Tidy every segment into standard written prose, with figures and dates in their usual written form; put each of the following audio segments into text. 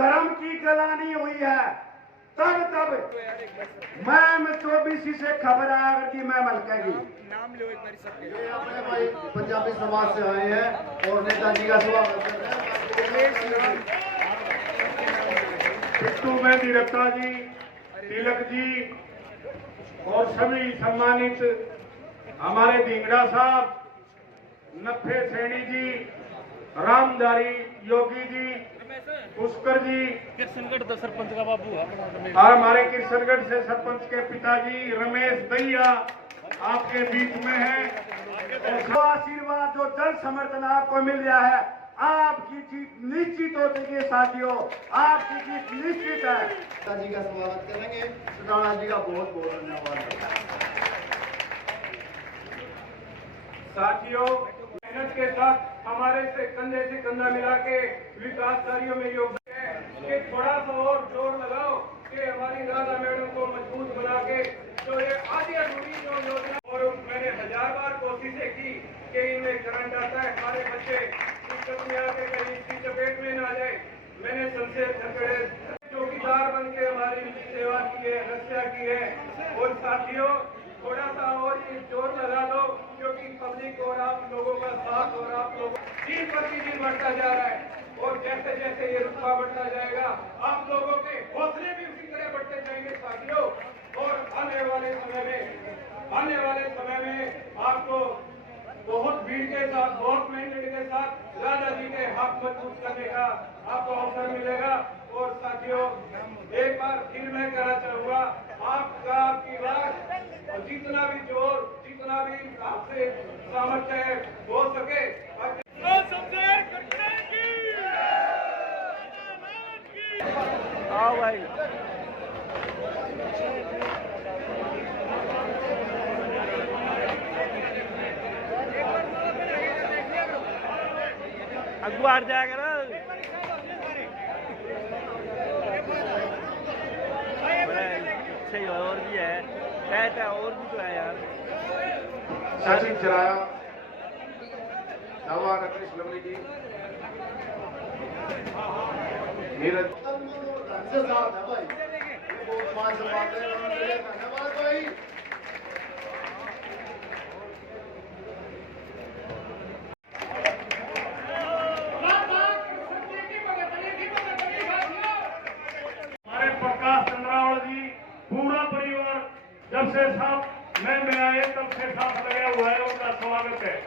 धर्म की गलानी हुई है, तब मैम 24 से खबर आया कि मैं मलकेगी। नाम लो एक बार सबके। ये अपने भाई पंजाबी समाज से आए हैं और नेताजी का स्वागत कर रहे हैं। पिट्टू मेहंदी रत्ता जी, तिलक जी और सभी सम्मानित हमारे धिंगड़ा साहब, नफे सैनी जी, रामधारी योगी जी, पुष्कर जी किशनगढ़ तो सरपंच का बाबू है और हमारे किशनगढ़ से सरपंच के पिताजी रमेश दैया आपके बीच में है। जो आशीर्वाद, जो जन समर्थन आपको मिल रहा है, आपकी जीत निश्चित हो चुकी है साथियों, आपकी जीत निश्चित है। नेताजी का स्वागत करेंगे। सुडाना जी का बहुत बहुत धन्यवाद। साथियों, मेहनत के साथ हमारे से कंधा मिला के विकास कार्यों में योगदान है। थोड़ा सा और जोर लगाओ कि हमारी राधा मैडम को मजबूत बना के जो ये आधी अधूरी जो योजना, और मैंने 1000 बार कोशिशें की कि इनमें करंट आता है, हमारे बच्चे कहीं इसकी चपेट में ना जाए। मैंने संशय खड़े चौकीदार बन के हमारी सेवा की है, रक्षा की है। और साथियों, थोड़ा सा और जोर लगा दो, क्योंकि पब्लिक और आप लोगों का साथ और आप लोग दिन प्रतिदिन बढ़ता जा रहा है। और जैसे जैसे ये रुतबा बढ़ता जाएगा, आप लोगों के हौसले भी उसी तरह बढ़ते जाएंगे साथियों। और आने वाले समय में आपको बहुत भीड़ के साथ, बहुत मेहनत के साथ राजा जी के हाथ मजबूत करने का आपको अवसर मिलेगा। और साथियों, एक बार फिर मैं कहना चाहूंगा, आपकी बात और जितना भी जोर, जितना भी आपसे सामर्थ्य है हो सके, आओ भाई। अखबार जाएगा ना, सही और भी है, कहता है और भी तो है यार। सचिन चराया, नवा रमेश लवली जी, नीरज से साथ है भाई, बहुत मान सम्मान है। धन्यवाद भाई। हमारे प्रकाश चंद्रावल जी, पूरा परिवार जब से साथ में आए तब से साथ लगा हुआ है, उनका स्वागत है।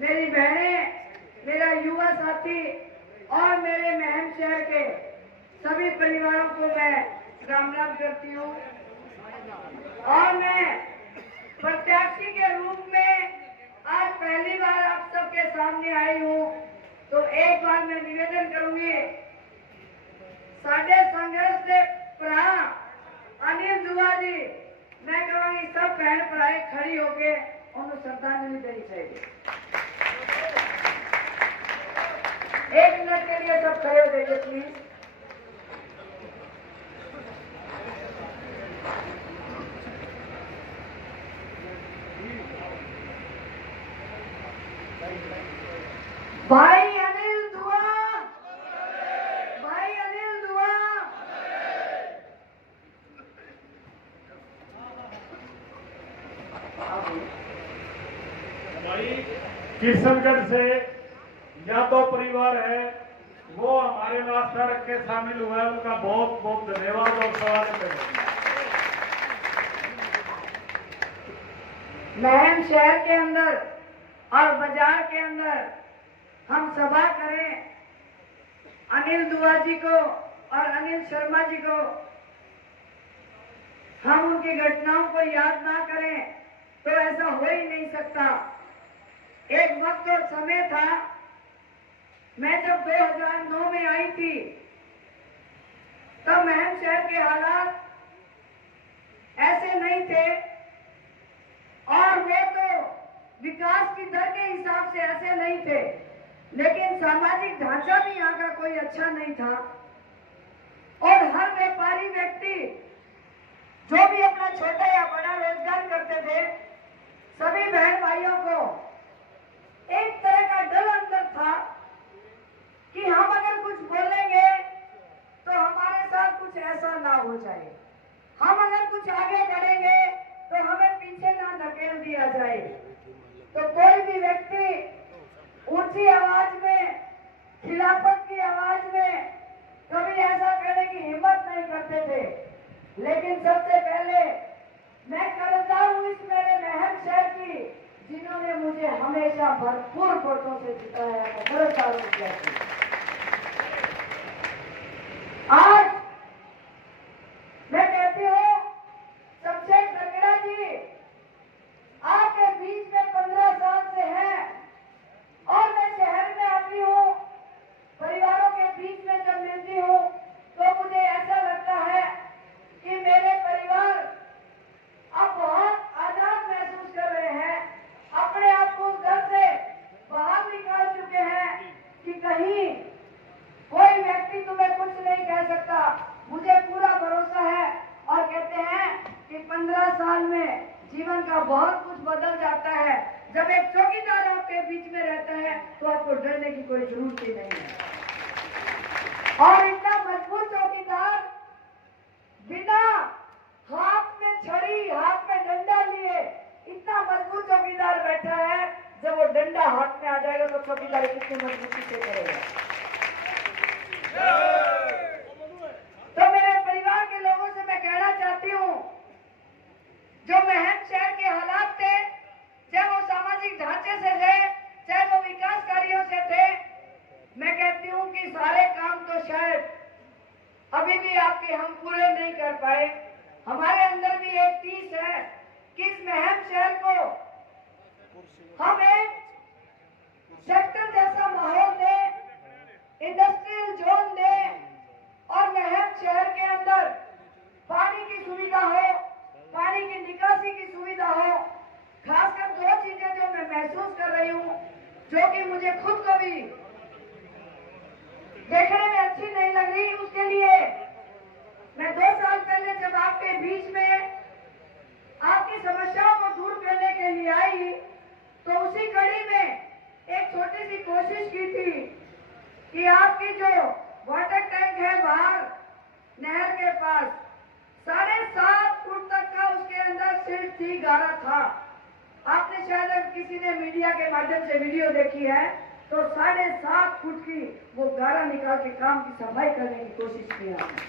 मेरी बहनें, मेरा युवा साथी और मेरे महम शहर के सभी परिवारों को मैं राम राम करती हूँ। और मैं प्रत्याशी के रूप में आज पहली बार आप सबके सामने आई हूँ, तो एक बार मैं निवेदन करूंगी, साढ़े संघर्ष के भरा अनिल दुआ जी, मैं कहूँगी सब बहन भराए खड़ी होके उन्हें श्रद्धांजलि देनी चाहिए। एक मिनट के लिए सब खड़े हो जाइए प्लीज। भाई अनिल दुआ, भाई अनिल दुआ। किशनगढ़ से यादव परिवार है, वो हमारे नाश्ता रख के शामिल हुआ है, उनका बहुत बहुत धन्यवाद और स्वागत है। महम शहर के अंदर और बाजार के अंदर हम सभा करें, अनिल दुआ जी को और अनिल शर्मा जी को हम उनकी घटनाओं को याद ना करें तो ऐसा हो ही नहीं सकता। एक वक्त और समय था, मैं जब 2009 में आई थी तब महम शहर के हालात ऐसे नहीं थे और वो तो विकास की दर के हिसाब से ऐसे नहीं थे, लेकिन सामाजिक ढांचा भी यहाँ का कोई अच्छा नहीं था और हर व्यापारी व्यक्ति जो भी अपना छोटा या बड़ा रोजगार करते थे, सभी बहन भाइयों को एक तरह का डर अंदर था कि हम अगर कुछ बोलेंगे तो हमारे साथ कुछ ऐसा ना हो जाए, हम अगर कुछ आगे बढ़ेंगे तो हमें पीछे ना धकेल दिया जाए। तो कोई भी व्यक्ति ऊंची आवाज में, खिलाफत की आवाज में कभी ऐसा करने की हिम्मत नहीं करते थे। लेकिन सबसे पहले मैं कर्जदार हूं इस मेरे महम शहर की, जिन्होंने मुझे हमेशा भरपूर वोटों से जिताया है, कर्जदार हूं। आज मैं कहती हूँ सबसे ककड़ा जी आपके बीच में 15 साल से है और मैं शहर में आती हूँ, परिवारों के बीच में जब मिलती हूँ तो मुझे ऐसा लगता है कि मेरे परिवार अब बहुत आजाद महसूस कर रहे हैं, अपने आप को घर से बाहर निकाल चुके हैं कि कहीं कोई व्यक्ति तुम्हें कुछ नहीं कह सकता। मुझे पूरा भरोसा है और कहते हैं कि 15 साल में जीवन का बहुत कुछ बदल जाता है। जब एक चौकीदार आपके बीच में रहता है तो आपको डरने की कोई जरूरत ही नहीं है। और इतना मजबूत चौकीदार बिना हाथ में छड़ी, हाथ में डंडा लिए इतना मजबूत चौकीदार बैठा है, जब वो डंडा हाथ में आ जाएगा तो चौकीदार कितनी मजबूती से करेगा। तो मेरे परिवार के लोगों से मैं कहना चाहती हूँ, जो महम शहर के हालात थे, चाहे वो सामाजिक ढांचे से थे, चाहे वो विकास कार्यों से थे, मैं कहती हूँ कि सारे काम तो शायद अभी भी आपके हम पूरे नहीं कर पाए। हमारे अंदर भी एक टीस है कि इस महम शहर को हम एक सेक्टर जैसा माहौल दें, इंडस्ट्रियल जोन दें और महम शहर के अंदर पानी की सुविधा हो, पानी की निकासी की सुविधा हो। खासकर दो चीजें जो मैं महसूस कर रही हूँ, जो कि मुझे खुद को भी देखने में अच्छी नहीं लग रही, उसके लिए मैं 2 साल पहले जब आपके बीच में आपकी समस्याओं को दूर करने के लिए आई तो उसी कड़ी में एक छोटी सी कोशिश की थी कि आपकी जो वाटर टैंक है बाहर नहर के पास 7.5 फुट तक का उसके अंदर सिल्ट थी, गारा था। आपने शायद अगर किसी ने मीडिया के माध्यम से वीडियो देखी है तो 7.5 फुट की वो गारा निकाल के काम की सफाई करने की कोशिश की आपने।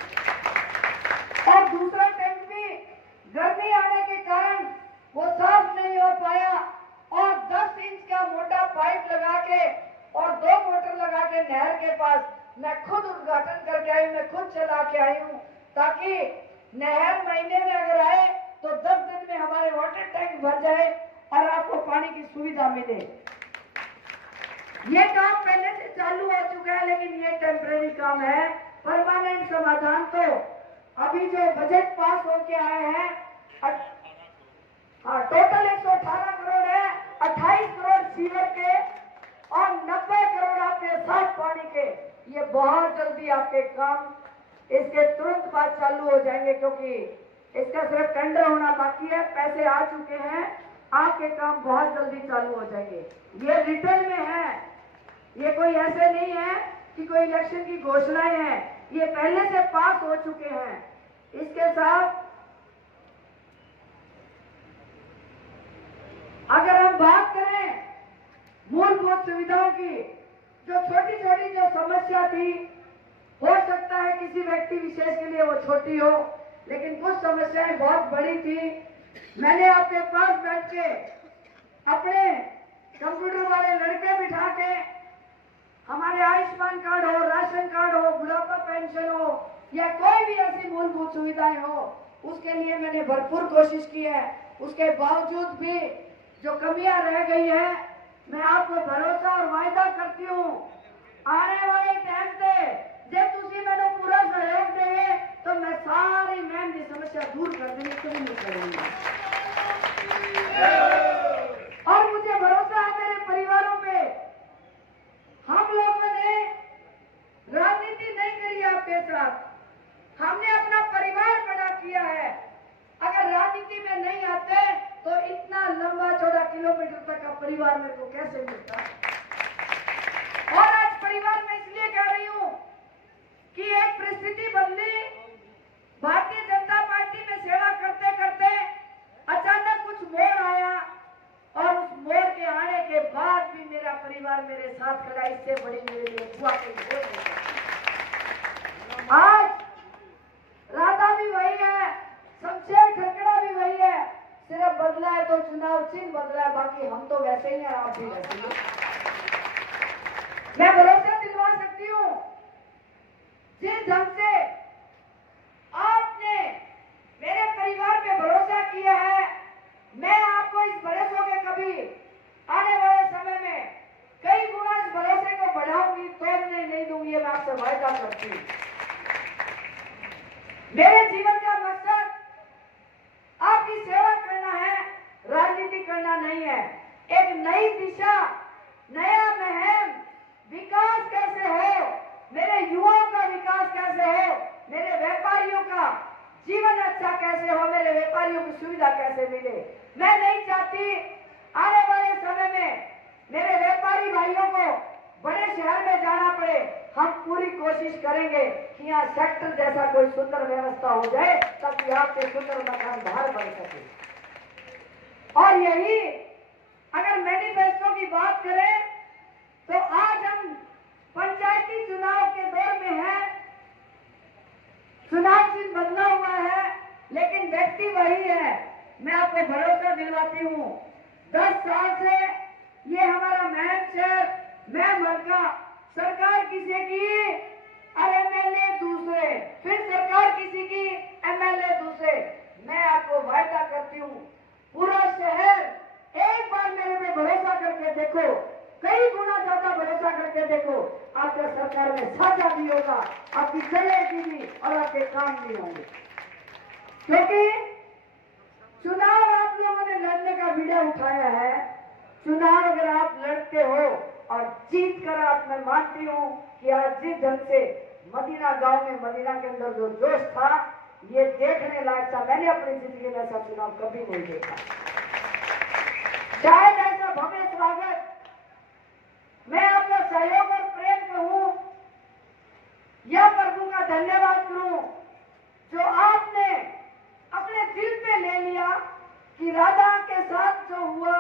और दूसरा टैंक भी गर्मी आने के कारण वो साफ नहीं हो पाया और 10 इंच का मोटा पाइप लगा के और 2 मोटर लगा के नहर के पास मैं खुद उद्घाटन करके आई, मैं खुद चला के आई हूँ, ताकि नहर महीने में अगर आए तो 10 दिन में हमारे वाटर टैंक भर जाए और आपको पानी की सुविधा मिले। ये काम पहले से चालू हो चुका है, लेकिन ये टेम्परेरी काम है। परमानेंट समाधान तो अभी जो बजट पास होके आए हैं, टोटल 118 करोड़ है, 28 करोड़ सीवर के और 90 करोड़ आपके साफ पानी के। ये बहुत जल्दी आपके काम इसके तुरंत बाद चालू हो जाएंगे, क्योंकि इसका सिर्फ टेंडर होना बाकी है, पैसे आ चुके हैं आपके काम बहुत जल्दी चालू हो जाएंगे। ये रिटर्न में है, ये कोई ऐसे नहीं है कि कोई इलेक्शन की घोषणाएं हैं, ये पहले से पास हो चुके हैं। इसके साथ अगर हम बात करें मूलभूत सुविधाओं की, जो छोटी छोटी जो समस्या थी, हो सकता है किसी व्यक्ति विशेष के लिए वो छोटी हो, लेकिन कुछ समस्याएं बहुत बड़ी थी। मैंने आपके पास बैठ के अपने कंप्यूटर वाले लड़के बिठा के हमारे आयुष्मान कार्ड हो, राशन कार्ड हो, बुढ़ापा पेंशन हो या कोई भी ऐसी मूलभूत सुविधाएं हो, उसके लिए मैंने भरपूर कोशिश की है। उसके बावजूद भी जो कमियां रह गई है, मैं आपको भरोसा और वायदा करती हूँ, आने वाले टाइम पे जब तुसी मैंने पूरा सहयोग देंगे तो मैं सारी मैम की समस्या दूर कर देंगे, कभी नहीं करूंगा। और मुझे भरोसा है मेरे परिवारों पे। हम लोगों ने राजनीति नहीं करी आपके साथ, हमने अपना परिवार बड़ा किया है। अगर राजनीति में नहीं आते तो इतना लंबा चौड़ा किलोमीटर तक का परिवार मेरे को कैसे मिलता। और आज परिवार में इसलिए कह रही हूं कि एक परिस्थिति बदली, भारतीय जनता पार्टी में सेवा करते करते अचानक कुछ मोड़ आया और उस मोड़ के आने के बाद भी मेरा परिवार मेरे साथ खड़ा। इससे बड़ी मेरे लिए हुआ कोई मोड़ नहीं। आज राधा भी वही है, शमशेर खरकड़ा भी वही है, सिर्फ बदला है तो चुनाव चिन्ह बदला है, बाकी हम तो वैसे ही हैं, आप भी वैसे ही। मैं भरोसा दिलवा सकती हूँ, जिस ढंग से आपने मेरे परिवार पे भरोसा किया है, मैं आपको इस भरोसे के कभी आने वाले समय में कई गुना इस भरोसे को बढ़ाऊंगी, तोड़ने नहीं दूंगी, मैं आपसे वायदा करती हूँ। मेरे जीवन का मकसद आपकी सेवा करना है, राजनीति करना नहीं है। एक नई दिशा, नया मुहिम, विकास कैसे हो, मेरे युवाओं का विकास कैसे हो, मेरे व्यापारियों का जीवन अच्छा कैसे हो, मेरे व्यापारियों की सुविधा कैसे मिले। मैं नहीं चाहती आने वाले समय में मेरे व्यापारी भाइयों को बड़े शहर में जाना पड़े। हम पूरी कोशिश करेंगे कि यहाँ सेक्टर जैसा कोई सुंदर व्यवस्था हो जाए ताकि आपके सुंदर मकान बाहर बन सके। और यही अगर मैनिफेस्टो की बात करें तो आज हम पंचायती चुनाव के दौर में हैं। चुनाव चिन्ह बदला हुआ है लेकिन व्यक्ति वही है। मैं आपको भरोसा दिलवाती हूँ, 10 साल से ये हमारा मैम शहर, मैम हल्का, सरकार किसी की और एमएलए दूसरे, फिर सरकार किसी की, एमएलए दूसरे। मैं आपको वायदा करती हूँ, पूरा शहर एक बार मेरे पे भरोसा करके देखो, कई गुना ज्यादा भरोसा करके देखो, आपके सरकार में साझा भी होगा, आपकी चलेगी भी और आपके काम भी होंगे। क्योंकि चुनाव आप लोगों ने लड़ने का बीड़ा उठाया है। चुनाव अगर आप लड़ते हो और जीत कर आप, मैं मानती हूँ कि आज जिस ढंग से मदीना गांव में, मदीना के अंदर जो जोश था, ये देखने लायक था। मैंने अपनी जिंदगी में ऐसा चुनाव कभी नहीं देखा। शायद ऐसा भव्य स्वागत, मैं आपका सहयोग और प्रेम कहूं या प्रभु का धन्यवाद करूं जो आपने अपने दिल पे ले लिया कि राधा के साथ जो हुआ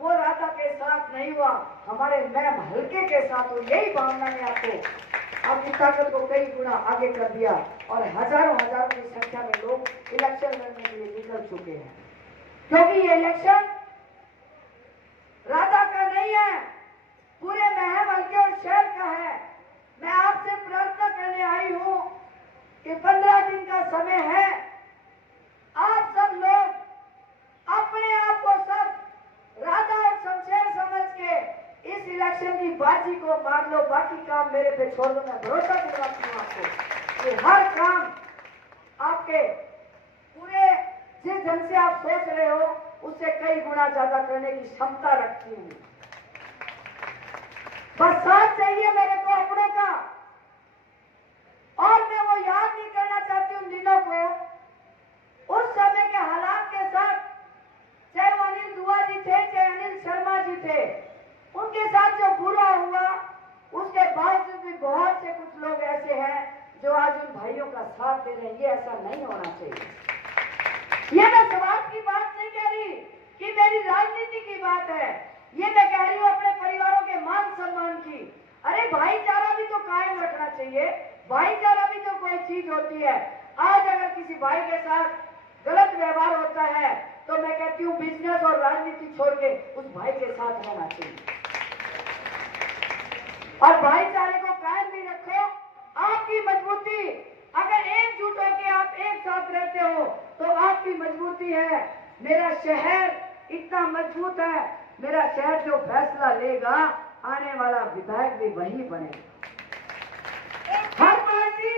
वो राधा के साथ नहीं हुआ, हमारे मैम हल्के के साथ हो। यही भावना ने आपको, आपकी ताकत को कई गुना आगे कर दिया और हजारों हजारों की संख्या में लोग इलेक्शन लड़ने के लिए निकल चुके हैं। क्योंकि ये इलेक्शन राधा का नहीं है, पूरे महम हल्के और शहर का है। मैं आपसे प्रार्थना करने आई हूं कि 15 दिन का समय है, आप सब लोग अपने आप को सब राधा और शमशेर समझ के इस इलेक्शन की बाजी को मार लो, बाकी काम मेरे पे छोड़ दो। मैं भरोसा दिलाती हूँ आपको कि हर काम आपके पूरे जिस ढंग से आप सोच रहे हो उससे कई गुना ज्यादा करने की क्षमता रखती हूँ। बस साथ चाहिए मेरे को अपनों का। और मैं वो याद नहीं करना चाहती उन दिनों को, उस समय के हालात के साथ, चाहे वो अनिल दुआ जी थे, उनके साथ जो बुरा हुआ उसके बावजूद भी बहुत से कुछ लोग ऐसे हैं जो आज उन भाइयों का साथ दे रहे हैं। ये ऐसा नहीं होना चाहिए। ये मैं समाज की बात नहीं कह रही कि मेरी राजनीति की बात है, ये मैं कह रही हूँ अपने परिवारों के मान सम्मान की। अरे भाईचारा भी तो कायम रखना चाहिए, भाईचारा भी तो कोई चीज होती है। आज अगर किसी भाई के साथ गलत व्यवहार होता है तो मैं कहती हूँ बिजनेस और राजनीति छोड़ के उस भाई के साथ रहना चाहिए और भाईचारे को कायम भी रखो। आपकी मजबूती, अगर एकजुट होकर आप एक साथ रहते हो तो आपकी मजबूती है। मेरा शहर इतना मजबूत है, मेरा शहर जो फैसला लेगा आने वाला विधायक भी वही बनेगा। हर पार्टी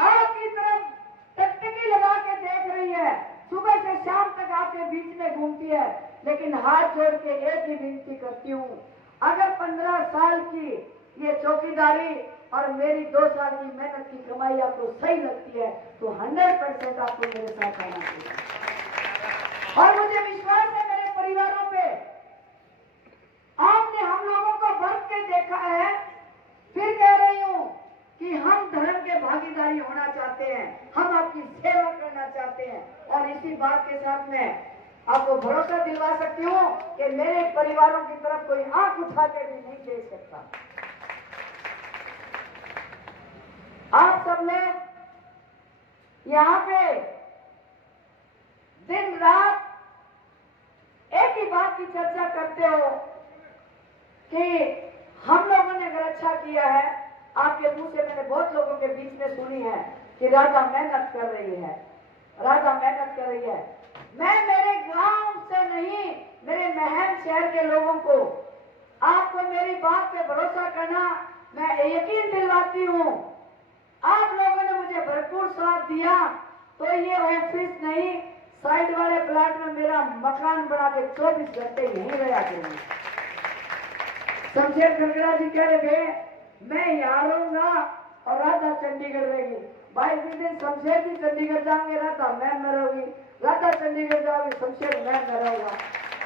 आपकी तरफ टकटकी लगा के देख रही है, सुबह से शाम तक आपके बीच में घूमती है, लेकिन हाथ जोड़ के एक ही विनती करती हूँ, अगर 15 साल की ये चौकीदारी और मेरी 2 साल की मेहनत की कमाई आपको सही लगती है तो 100% आपको मेरे साथ आना चाहिए। और मुझे विश्वास है मेरे परिवारों पे, आपने हम लोगों को बढ़ के देखा है। फिर कह रही हूँ कि हम धर्म के भागीदारी होना चाहते हैं, हम आपकी सेवा करना चाहते हैं और इसी बात के साथ में आपको भरोसा दिलवा सकती हूँ कि मेरे परिवारों की तरफ कोई आंख उठा के भी नहीं देख सकता। आप सब लोग यहाँ पे दिन रात एक ही बात की चर्चा करते हो कि हम लोगों ने अगर अच्छा किया है। आपके मुंह से मैंने बहुत लोगों के बीच में सुनी है कि राधा मेहनत कर रही है, राधा मेहनत कर रही है। मैं मेरे गांव से नहीं, मेरे महम शहर के लोगों को, आपको मेरी बात पे भरोसा करना, मैं यकीन दिलवाती हूँ। आप लोगों ने मुझे भरपूर साथ दिया तो ये ऑफिस नहीं, साइड वाले प्लाट में मेरा मकान बना के 24 घंटे यहीं रहा करूंगी। शमशेर खरगड़ा जी कह रहे थे मैं यहाँ रहूंगा और राधा चंडीगढ़ रहेगी। भाई जिस दिन शमशेर जी चंडीगढ़ जाएंगे राधा मैं में रहूंगी, राधा चंडीगढ़ जाओगी शमशेर मैं में रहूंगा।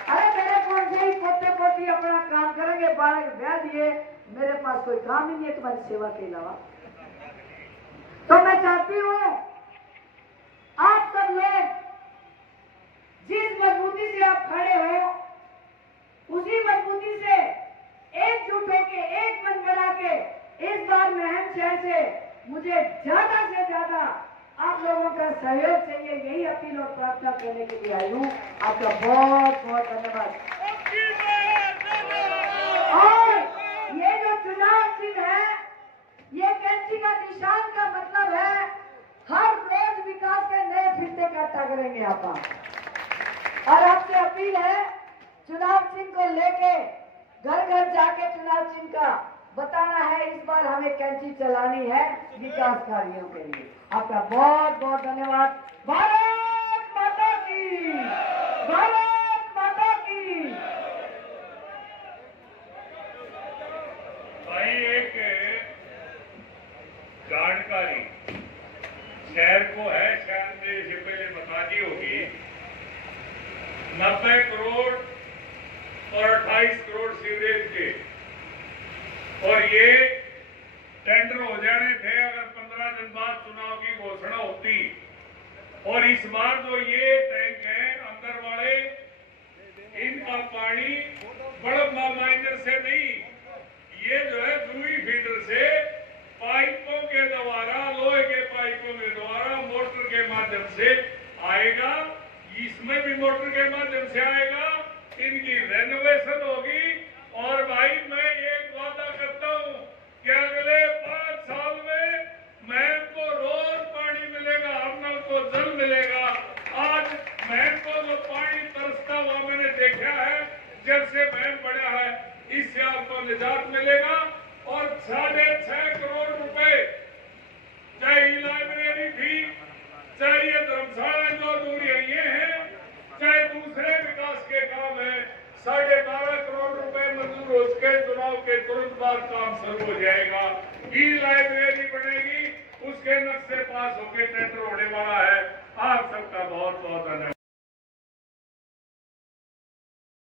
अरे मेरे कौन से ही पोते पोती अपना काम करेंगे, 12 ब्याह दिए, मेरे पास कोई काम ही नहीं है तुम्हारी सेवा के अलावा। तो मैं चाहती हूँ आप सब लोग जिस मजबूती से आप खड़े हो उसी मजबूती से एकजुट होके एक मन बना के इस बार महम शहर से मुझे ज्यादा से ज्यादा आप लोगों का सहयोग चाहिए, यही अपील और प्रार्थना करने के लिए आई हूँ। आपका बहुत बहुत धन्यवाद। और ये जो चुनाव चिन्ह है, ये कैंची का निशान का मतलब है हर रोज विकास के नए फिरते इकट्ठा करेंगे आप। और आपसे अपील है चुनाव चिन्ह को लेके घर घर जाके चुनाव चिन्ह का बताना है, इस बार हमें कैंची चलानी है विकास कार्यों के लिए। आपका बहुत बहुत धन्यवाद। भारत माता की, भारत माता की। भाई एक जानकारी शहर को है, शहर ने इससे पहले बता दी होगी, 90 करोड़ और 28 करोड़ सीवरेज के, और ये टेंडर हो जाने थे अगर 15 दिन बाद चुनाव की घोषणा होती। और इस बार जो ये टैंक है अंदर वाले, इनका पानी बड़म्बा माइनर से नहीं, ये जो है दुई फीडर से पाइपों के द्वारा, लोहे के पाइपों के द्वारा मोटर के माध्यम से आएगा। इसमें भी मोटर के माध्यम से आएगा, इनकी रेनोवेशन होगी। और भाई मैं एक वादा करता हूँ कि अगले 5 साल में महम को रोज पानी मिलेगा, हमनल को जल मिलेगा। आज महम को जो पानी तरसता हुआ मैंने देखा है जब से महम बढ़ा है, इससे आपको निजात मिलेगा। और 6.5 करोड़ रुपए, चाहे लाइब्रेरी थी, चाहे ये धर्मशाला जो दूरी ये है, चाहे दूसरे विकास के काम है, 12.5 करोड़ रुपए मंजूर हो के चुनाव के तुरंत बाद काम शुरू हो जाएगा। ई लाइब्रेरी बनेगी, उसके नक्शे पास होकर टेंडर होने वाला है। आप सबका बहुत बहुत धन्यवाद।